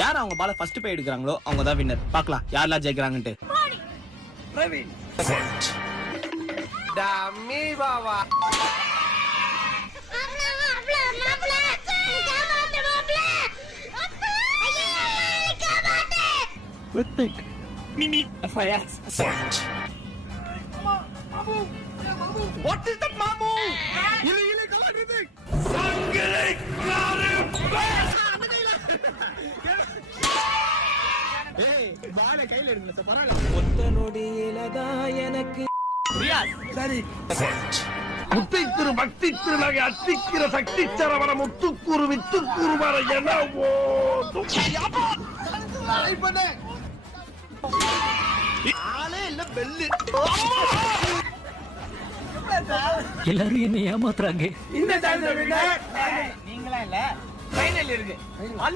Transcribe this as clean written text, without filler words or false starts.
யார் அவங்க பால ஃபர்ஸ்ட் போய் எடுக்கறாங்களோ அவங்க தான் வின்னர். பார்க்கலாம் யாரெல்லாம் ஜெயிக்கறாங்கன்னு. Praveen dummy Bava Rithik Mimi Fayas. What is that மாமு? இல்ல கலா ரித்திக் சங்கரை காரு ஏய் பால கையில எடுங்க சார் பரவாயில்லை. ஒத்த நொடியிலதா எனக்கு ரியாஸ் சரி முத்திக்குரு பக்தி திருநகை அத்திக்கிற சக்தி சரவண முத்துக்குரு வித்துக்குரு வர என ஆளே இல்ல பெல்லு எல்லாரும் என்ன ஏமாத்துறாங்க. இந்த நீங்களா இல்ல ஃபைனல் இருக்கு.